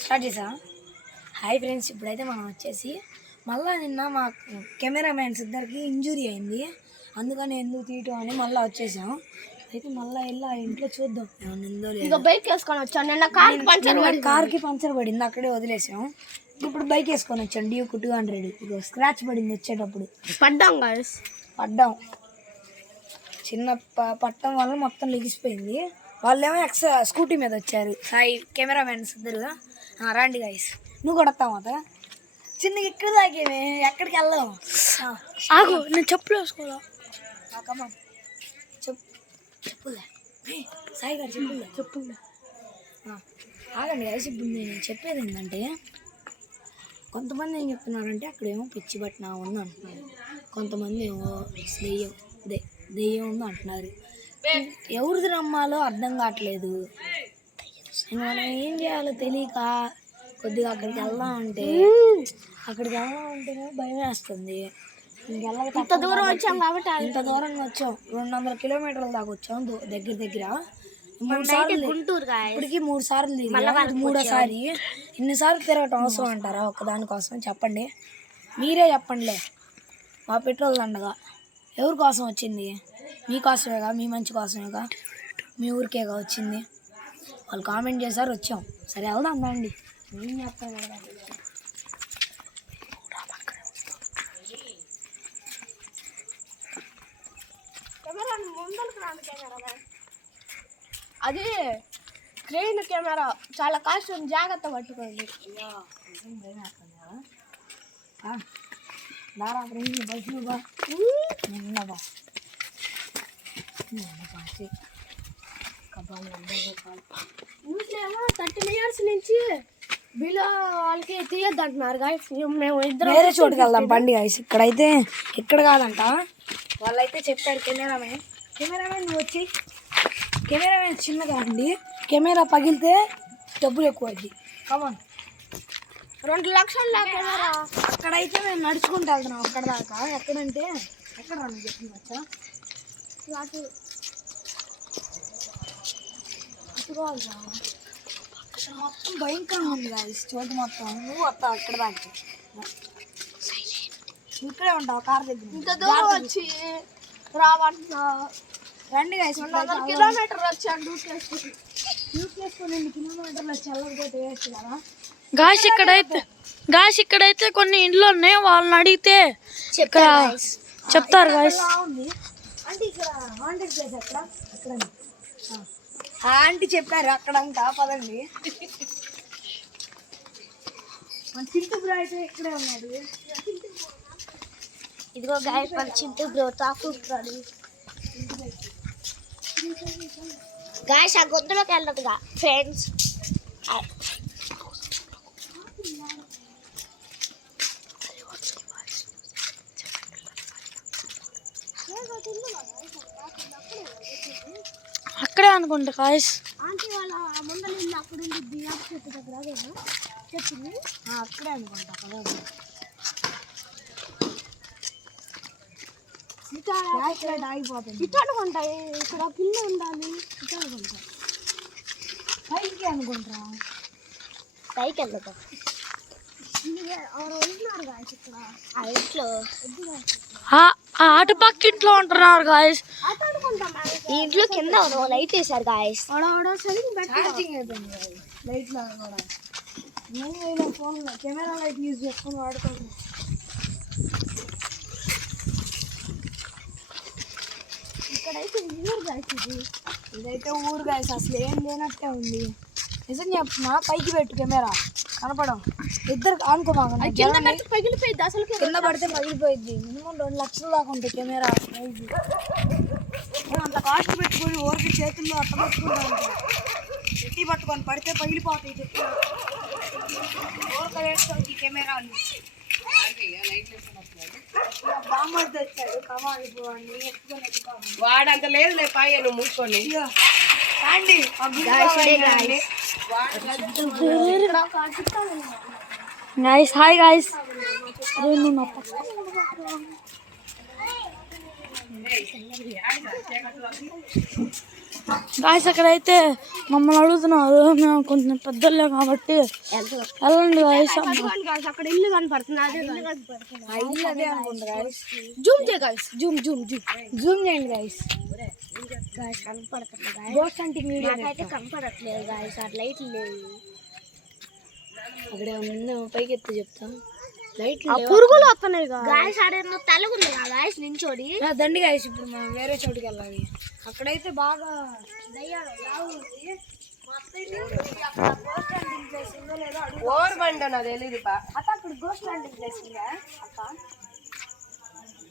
Start చేసా. Hi friends, ఇప్పుడైతే మనం వచ్చేసి మళ్ళీ నిన్న మా కెమెరామ్యాన్స్ ఇద్దరికి ఇంజురీ అయింది, అందుకని ఎందుకు తీయటం అని మళ్ళీ వచ్చేసాం. అయితే మళ్ళీ వెళ్ళి ఆ ఇంట్లో చూద్దాం ఏమన్నా బైక్ వేసుకొని వచ్చాను. నిన్న కార్కి పంచర్ పడింది, అక్కడే వదిలేసాం. ఇప్పుడు బైక్ వేసుకొని వచ్చాను డ్యూక్ 200. ఇక స్క్రాచ్ పడింది వచ్చేటప్పుడు, పడ్డాం. చిన్న పట్టడం వల్ల మొత్తం లెగిసిపోయింది. వాళ్ళేమో స్కూటీ మీద వచ్చారు, సాయి కెమెరామ్యాన్స్ ఇద్దరు. రండి గైస్, నువ్వు కొడతావు అత చిన్నగా ఇక్కడ దాకేమే, ఎక్కడికి వెళ్దాం? ఆగు, నేను చెప్పులు వేసుకోవాలా? చెప్పులే సాయి గారు, చెప్పులే ఆగండి గైస్. ఇప్పుడు నేను చెప్పేది ఏంటంటే, కొంతమంది ఏం చెప్తున్నారంటే అక్కడేమో పిచ్చి పట్టిన ఉంది అంటున్నారు, కొంతమంది ఏమో దెయ్యం ఉంది అంటున్నారు. ఎవరిది నమ్మాలో అర్థం కావట్లేదు. మనం ఏం చేయాలో తెలియక కొద్దిగా అక్కడికి వెళ్దామంటే భయం వేస్తుంది. ఇంత దూరం వచ్చాం కాబట్టి, ఇంత దూరంగా వచ్చాం, 200 కిలోమీటర్ల దాకా వచ్చాం దగ్గర. 3 సార్లు గుంటూరు, ఇప్పటికి 3 సార్లు దిగి మూడోసారి. ఇన్నిసార్లు తిరగటం అవసరం అంటారా ఒక్కదానికోసం? చెప్పండి, మీరే చెప్పండిలే. మా పెట్రోల్ దండగా ఎవరి కోసం వచ్చింది? మీకోసమేగా, మీ మంచి కోసమేగా, మీ ఊరికేగా వచ్చింది. వాళ్ళు కామెంట్ చేశారు, వచ్చాం. సరే వెళ్దాం రండి. ఏం చెప్తాను కదా, అది క్రెయిన్ కెమెరా, చాలా కాస్ట్, జాగ్రత్త పట్టుకోండి. ఇంట్లో 13 years నుంచి బిలో వాళ్ళకి తీయద్దు అంటున్నారు. మేము ఇద్దరు వేరే చోటుకి వెళ్దాం బండి గాయస్. ఇక్కడైతే ఇక్కడ కాదంట, వాళ్ళైతే చెప్పారు. కెమెరామెన్ నువ్వు వచ్చి, కెమెరామెన్ చిన్నగా అండి, కెమెరా పగిలితే డబ్బులు ఎక్కువ అయింది. కమాన్, 2 లక్షలు కెమెరా. అక్కడైతే మేము నడుచుకుంటూ వెళ్తున్నాం అక్కడ దాకా. ఎక్కడంటే ఎక్కడ రాను చెప్పచ్చా, మొత్తం భయంకరంగా ఉంది గాయస్ చోటు మొత్తం. నువ్వు వస్తావు అక్కడ దాకా, ఇక్కడే ఉంటావు కార్ దగ్గర. ఇంత దూరం వచ్చి రావంటున్నా. రండి గాయస్, 200 కిలోమీటర్లు వచ్చాను డ్యూక్ వేసుకుని. 2 కిలోమీటర్లు చల్లకపోతే వేస్ట్ కదా గాయస్. ఇక్కడైతే కొన్ని ఇండ్లు ఉన్నాయి, వాళ్ళని అడిగితే చెప్తారు గాయస్. అంటే ఇక్కడ హాంటెడ్ ప్లేస్ అక్కడ ఆంటీ చెప్పారు అక్కడంతా. పదండి, మన చింటూ బ్రో అయితే ఇక్కడే ఉన్నాడు. ఇదిగో గాయస్, మన చింటూ బ్రో తాకుతాడు. గాయస్, ఆ గొంతులోకి వెళ్ళదుగా ఫ్రెండ్స్. అక్కడే అనుకుంటా గాయస్. ఆంటీ వాళ్ళ ముందర ఇల్లు అక్కడ ఉంది, చెట్టు దగ్గర. అదేనా చెప్పింది? అక్కడే అనుకుంటా. ఇటు అనుకుంటాయి, ఇక్కడ పిల్ల ఉండాలి. ఇటు అనుకుంటా, పైకి అనుకుంటా. పైకి వెళ్తాం. ఉంటున్నారు గాయస్ ఇక్కడ ఆ ఇంట్లో. అటు పక్క ఇంట్లో ఉంటున్నారు గాయస్. ఈ ఇంట్లో కింద లైట్ వేసారు గాయస్. లైట్ నేను ఫోన్ కెమెరా లైట్ యూజ్ చేసుకొని వాడుకోండి. ఇక్కడైతే ఊరు గాయస్. ఇదైతే ఊరు గాయస్, అసలు ఏం లేనట్టే ఉంది. నిజం చెప్తున్నా, పైకి పెట్టు కెమెరా కనపడం. ఇద్దరు ఆనుకోమాక, పగిలిపోయింది. అసలు కింద పడితే పగిలిపోయింది. మినిమం 2 లక్షల దాకా ఉంటుంది కెమెరా. అంత కాస్ట్ పెట్టుకొని ఊరికి చేతుల్లో అట్ట పట్టుకుంటాను, ఎట్టి పట్టుకొని పడితే పగిలిపోతాయి. చెప్పి ఊరికి కెమెరాలు బామ్మర్ తెచ్చాడు. వాడంత లేదు పాయ, నువ్వు మూసుకొని. హాయ్ గాయస్, గాయస్ అక్కడైతే మమ్మల్ని అడుగుతున్నారు, మేము కొంచెం పెద్దలే కాబట్టి వెళ్ళండి గాయస్. అక్కడ ఇల్లు కనపడుతుంది, ఆ ఇల్లు అదే అనుకుంటా గాయస్. జూమ్ చేయ guys, Zoom Zoom Zoom Zoom చేయండి గాయస్. కనపడుతుంది గోస్ట్ హంటింగ్ వీడియో అయితే కనపడట్లేదు గాయస్, ఆ లైట్లు లేవు. అక్కడ ముందు పైకి ఎత్తి చెప్తా. లైట్ పురుగులు వస్తున్నాయి గాయస్, ఆడేమో తెల్లగుంది గాయస్ నించోడి. దండి గాయస్. ఇప్పుడు మనం వేరే చోటుకి వెళ్ళాలి. అక్కడైతే బాగా దయ్యాలు ఉంది. ఓవర్ బండి నాకు తెలియదు అక్క అక్కడ గోస్ట్ హంటింగ్ ప్లేస్ ఉందా అక్క?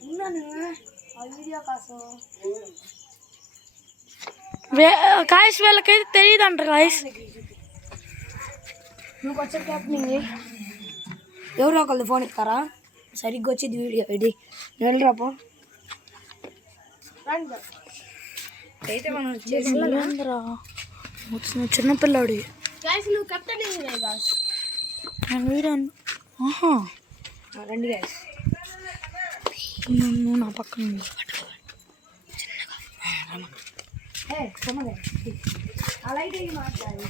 ఉన్నాను ఆ వీడియో కోసం. గాయస్ వీళ్ళకైతే తెలియదు అంట గాయస్. నువ్వు వచ్చే క్యాప్నింగ్ ఎవరో ఒకళ్ళు ఫోన్ ఇస్తారా? సరిగ్గా వచ్చేది వీడియో ఇది. వెళ్ళరాపో అయితే మనం వచ్చేసి వచ్చిన చిన్నపిల్లాడు గాయస్. నువ్వు కెప్టెన్ గాయస్, నేను వీడియో. ఆహా రండి గాయస్. నువ్వు నా పక్కన ఉంది. ఆ లైట్ అయ్యి మాట్లాడి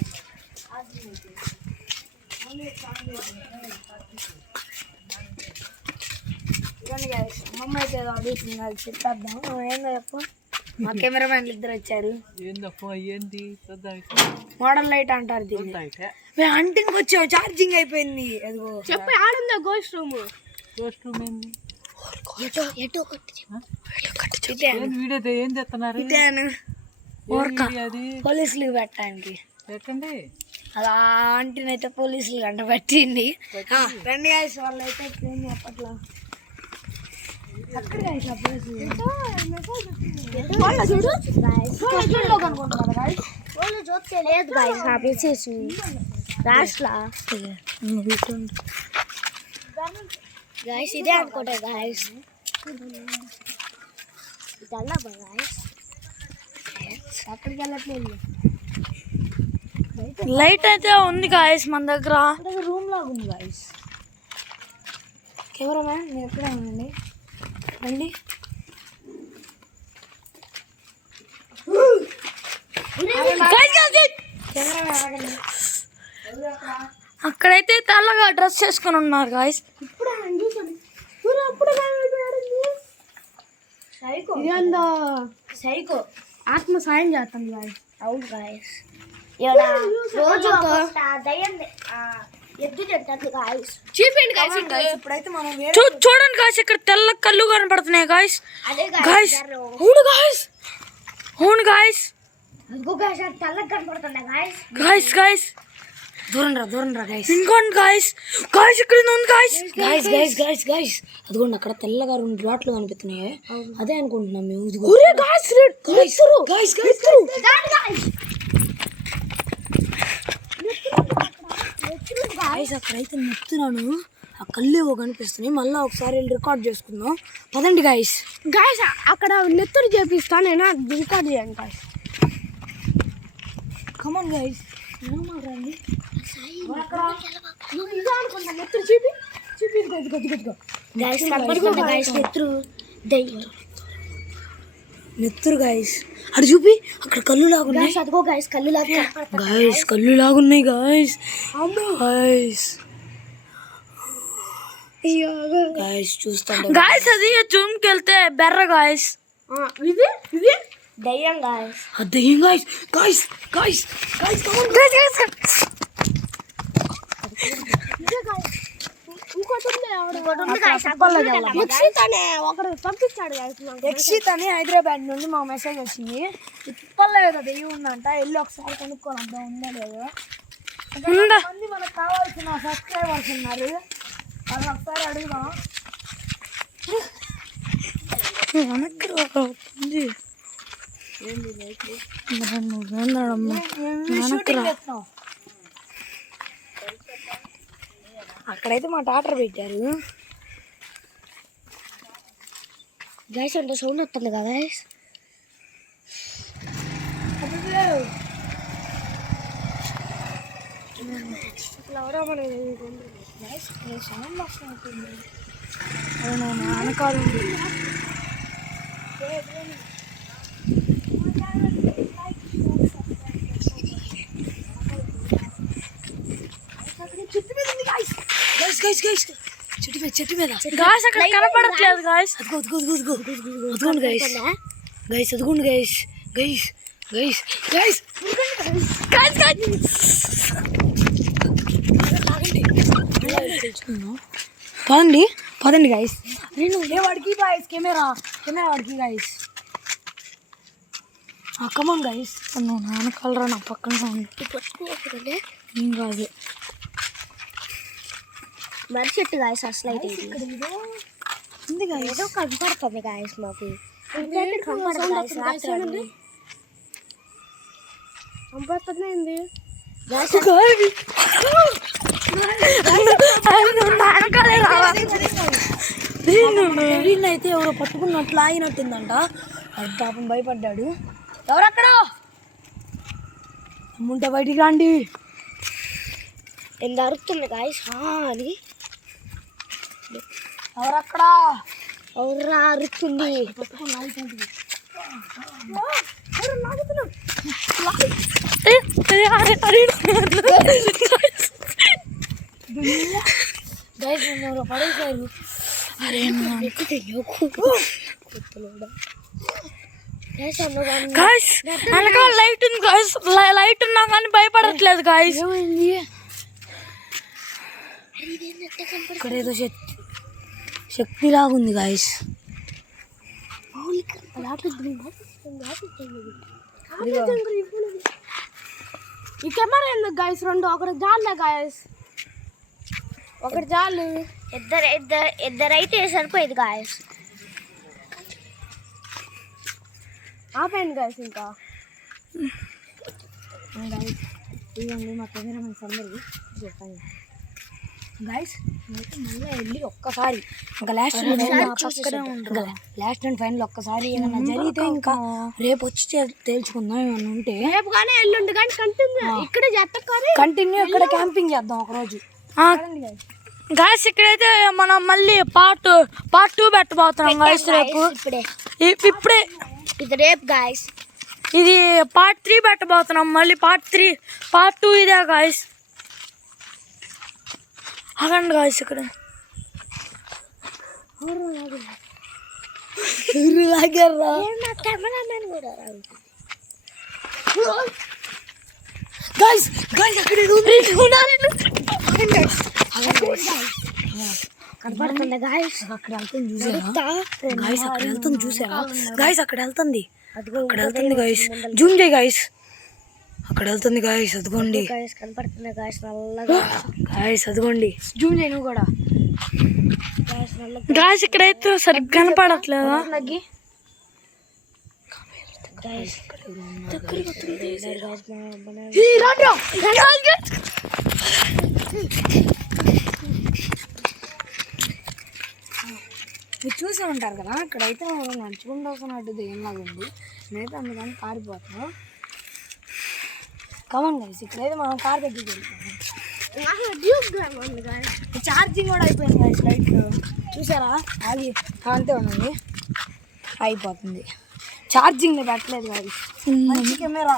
అమ్మమ్మ అయితే ఏదో అడుగుతుంది, అది చెప్పేద్దాం. ఏందో చెప్పు. మా కెమెరామ్యాన్లు ఇద్దరు వచ్చారు. మోడల్ లైట్ అంటారు దీన్ని. హంటింగ్ వచ్చావు, ఛార్జింగ్ అయిపోయింది. అదిగో చెప్పి ఆడుందా గోస్ట్ రూమ్. పోలీసులకు పెట్టడానికి పెట్టండి. అది ఆంటీని అయితే పోలీసులు గంట పెట్టింది. రండి గాయస్. వాళ్ళు అయితే ఏం చెప్పట్లా. అక్కడ గాయస్ ఆ ప్లేస్ లేదు గాయస్, ఆ ప్లేసెస్ రాష్ట్రా గాయస్ ఇదే అనుకుంటా గాయస్. ఇదల్లా గాయస్, అక్కడికి వెళ్ళట్లేదు. లైట్ అయితే ఉంది గాయస్ మన దగ్గర. రూమ్ లాగా ఉంది గాయస్. కెమెరామ్యాన్ మీరు ఎక్కడ ఉండండి. రండి. అక్కడైతే తెల్లగా డ్రెస్ చేసుకొని ఉన్నారు గాయస్. సైకో ఆత్మ సాయం చేస్తాం గాయస్. అవును గాయస్. రోజు ఎద్దు తింటారు గాయస్. చూపిండి గాయస్. ఇప్పుడైతే మనం చూడండి గాయస్, ఇక్కడ తెల్ల కళ్ళు కనపడుతున్నాయి గాయస్. అదే గాయస్ అవును గాయస్, అవును గాయస్. అదిగో గాయస్, అది తెల్లగా కనపడుతున్నాయి గాయస్. గాయస్ గాయస్ దూరం రా గాయస్. ఇంకోండి గాయస్. గాయస్ ఇక్కడ ఉంది guys. Guys guys guys guys అదిగోండి అక్కడ తెల్లగా 2 రాట్లు కనిపిస్తున్నాయి. అదే అనుకుంటున్నాం మేము. గాయస్ అక్కడైతే నెత్తున్నాను. ఆ కళ్ళు ఏవో కనిపిస్తున్నాయి. మళ్ళీ ఒకసారి రికార్డ్ చేసుకుందాం. పదండి గాయస్. గాయస్ అక్కడ నెత్తురు చేపిస్తా, నేను రికార్డ్ చేయండి గాయస్. Come on guys. రండి. నెత్తురు చూపి గాయస్, కనపడుతుంది గాయస్ నెత్తురు. నెత్తురు గాయస్. అటు చూపి, అక్కడ కళ్ళు లాగున్నాయి. అదిగో గాయస్, కళ్ళు లాగా గాయస్, కళ్ళు లాగున్నాయి గాయస్. గాయస్ గాయస్ చూస్తాను గాయస్. అది జూమ్ కి వెళ్తే బెర్ర గాయస్. ఇది దయ్యం గాయస్. దయ్యం guys. Guys guys guys Yakshit అని హైదరాబాద్ నుండి మా మెసేజ్ వచ్చింది. తిప్పల్లో ఏదో దెయ్యం ఉందంట, వెళ్ళి ఒకసారి కొనుక్కొని వద్దాం, ఉందా లేదో. మంది మనకు కావాల్సిన సబ్స్క్రైబర్స్ ఉన్నారు, వాళ్ళని ఒకసారి అడుగుదాం. అక్కడైతే మా డాక్టర్ పెట్టారు. గైస్ అంటే సౌండ్ వస్తుంది కదా గైస్. వెనకాల చెట్టు మీద గాయస్ అక్కడ కనపడట్లేదు గాయస్. అదిగోండి గైస్ అదిగోండి గైస్ గైస్ గైస్ గైస్ పదండి పదండి గైస్. నేను వాడికి గాయస్ కెమెరా వాడికి గైస్. Come on guys. నువ్వు నాన్నకాలరా నా పక్కన ఉంది. ఏం కాదు. మరి చెట్టు గాయస్ అసలు అయితే ఉంది గైస్. ఏదో కనపడుతుంది గాయస్ మాకు. కనపడుతుంది అయితే ఎవరో పట్టుకున్నట్లు ఆగినట్టుందంట. అది పాపం భయపడ్డాడు. ఎవరక్కడ అమ్ముంటే బయటికి రండి. ఎంత అరుస్తుంది గాయస్ అని. ఎవరక్కడ ఎవరా అరుస్తుంది? గైస్ ఎవరో పడేశారు. గాయస్ వెనకాల లైట్ ఉంది గాయస్. లైట్ ఉన్నా కానీ భయపడట్లేదు గాయస్. ఇక్కడ ఏదో శక్తి లాగుంది గాయస్. ఈ కెమెరా ఎందుకు గాయస్? రెండు ఒకటి జాలే గాయస్. ఒకటి జాలు. ఇద్దరు అయితే సరిపోయేది గాయస్. ఆపేయండి గాయస్. ఇంకా ఇవ్వండి మా కెమెరామెన్స్ అందరూ గైస్. మళ్ళీ వెళ్ళి ఒక్కసారి ఇంకా లాస్ట్ అండ్ ఫైనల్ ఒక్కసారి ఏమన్నా జరిగితే ఇంకా రేపు వచ్చి తేల్చుకుందాం. ఏమన్నా ఉంటే రేపు కానీ ఎల్లుండి కానీ కంటిన్యూ ఇక్కడ చేస్తాం. కంటిన్యూ ఇక్కడ క్యాంపింగ్ చేద్దాం ఒకరోజు. గాయస్ ఇక్కడైతే మనం మళ్ళీ పార్ట్ 2 పెట్టబోతున్నాం గాయస్. రేపు ఇప్పుడే ఇది రేపు గాయస్. ఇది పార్ట్ 3 పెట్టబోతున్నాం. మళ్ళీ పార్ట్ 2 ఇదే గాయస్. అగండి గాయస్. ఇక్కడ కెమెరామెన్ కూడా గైస్ గైస్ అక్కడ కనపడుతుంది గాయస్. అక్కడ వెళ్తుంది చూసారా గాయస్? అక్కడ వెళ్తుంది చూసారా గాయస్? అక్కడ వెళ్తుంది గాయస్. జూమ్ చేయి గాయస్. అక్కడ వెళ్తుంది గాయస్. అదిగోండి గాయస్ కనపడుతుంది గాయస్. నల్లగా గాయస్ అదిగోండి. జూమ్ చేయి నువ్వు కూడా గాయస్. నల్లగా గాయస్ ఇక్కడైతే సరిగ్గా కనపడట్లేదా? గాయస్ మీరు చూసే ఉంటారు కదా. అక్కడైతే నడుచుకుంటూ వస్తున్నట్టు ఏంలాగా ఉంది. నేనైతే అందుకని కారిపోతాను. Come on guys. ఇక్కడైతే మనం కార్ దగ్గరికి వెళ్తాం. ఛార్జింగ్ కూడా అయిపోయింది గైస్. లైట్ చూసారా? ఆగి అంతే ఉండండి. అయిపోతుంది. ఛార్జింగ్ పెట్టలేదు గైస్. మంచి కెమెరా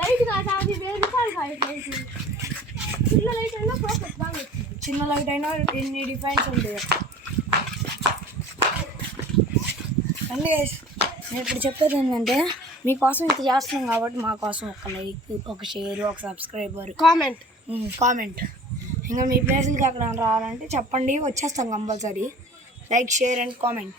లైట్ కాదు అది వేరే గాయస్. లైట్ చిన్న లైట్ అయినా ఫోకస్ బాగా వచ్చింది. చిన్న లైట్ అయినా ఎన్ని డిఫైన్స్ ఉంటాయి. అండి గైస్ నేను ఇప్పుడు చెప్పేది ఏంటంటే మీకోసం ఇంత చేస్తున్నాం కాబట్టి మా కోసం ఒక లైక్, ఒక షేర్, ఒక సబ్స్క్రైబర్, కామెంట్. ఇంకా మీ ప్లేసులకి ఎక్కడ రావాలంటే చెప్పండి, వచ్చేస్తాం compulsory. Like, share and comment.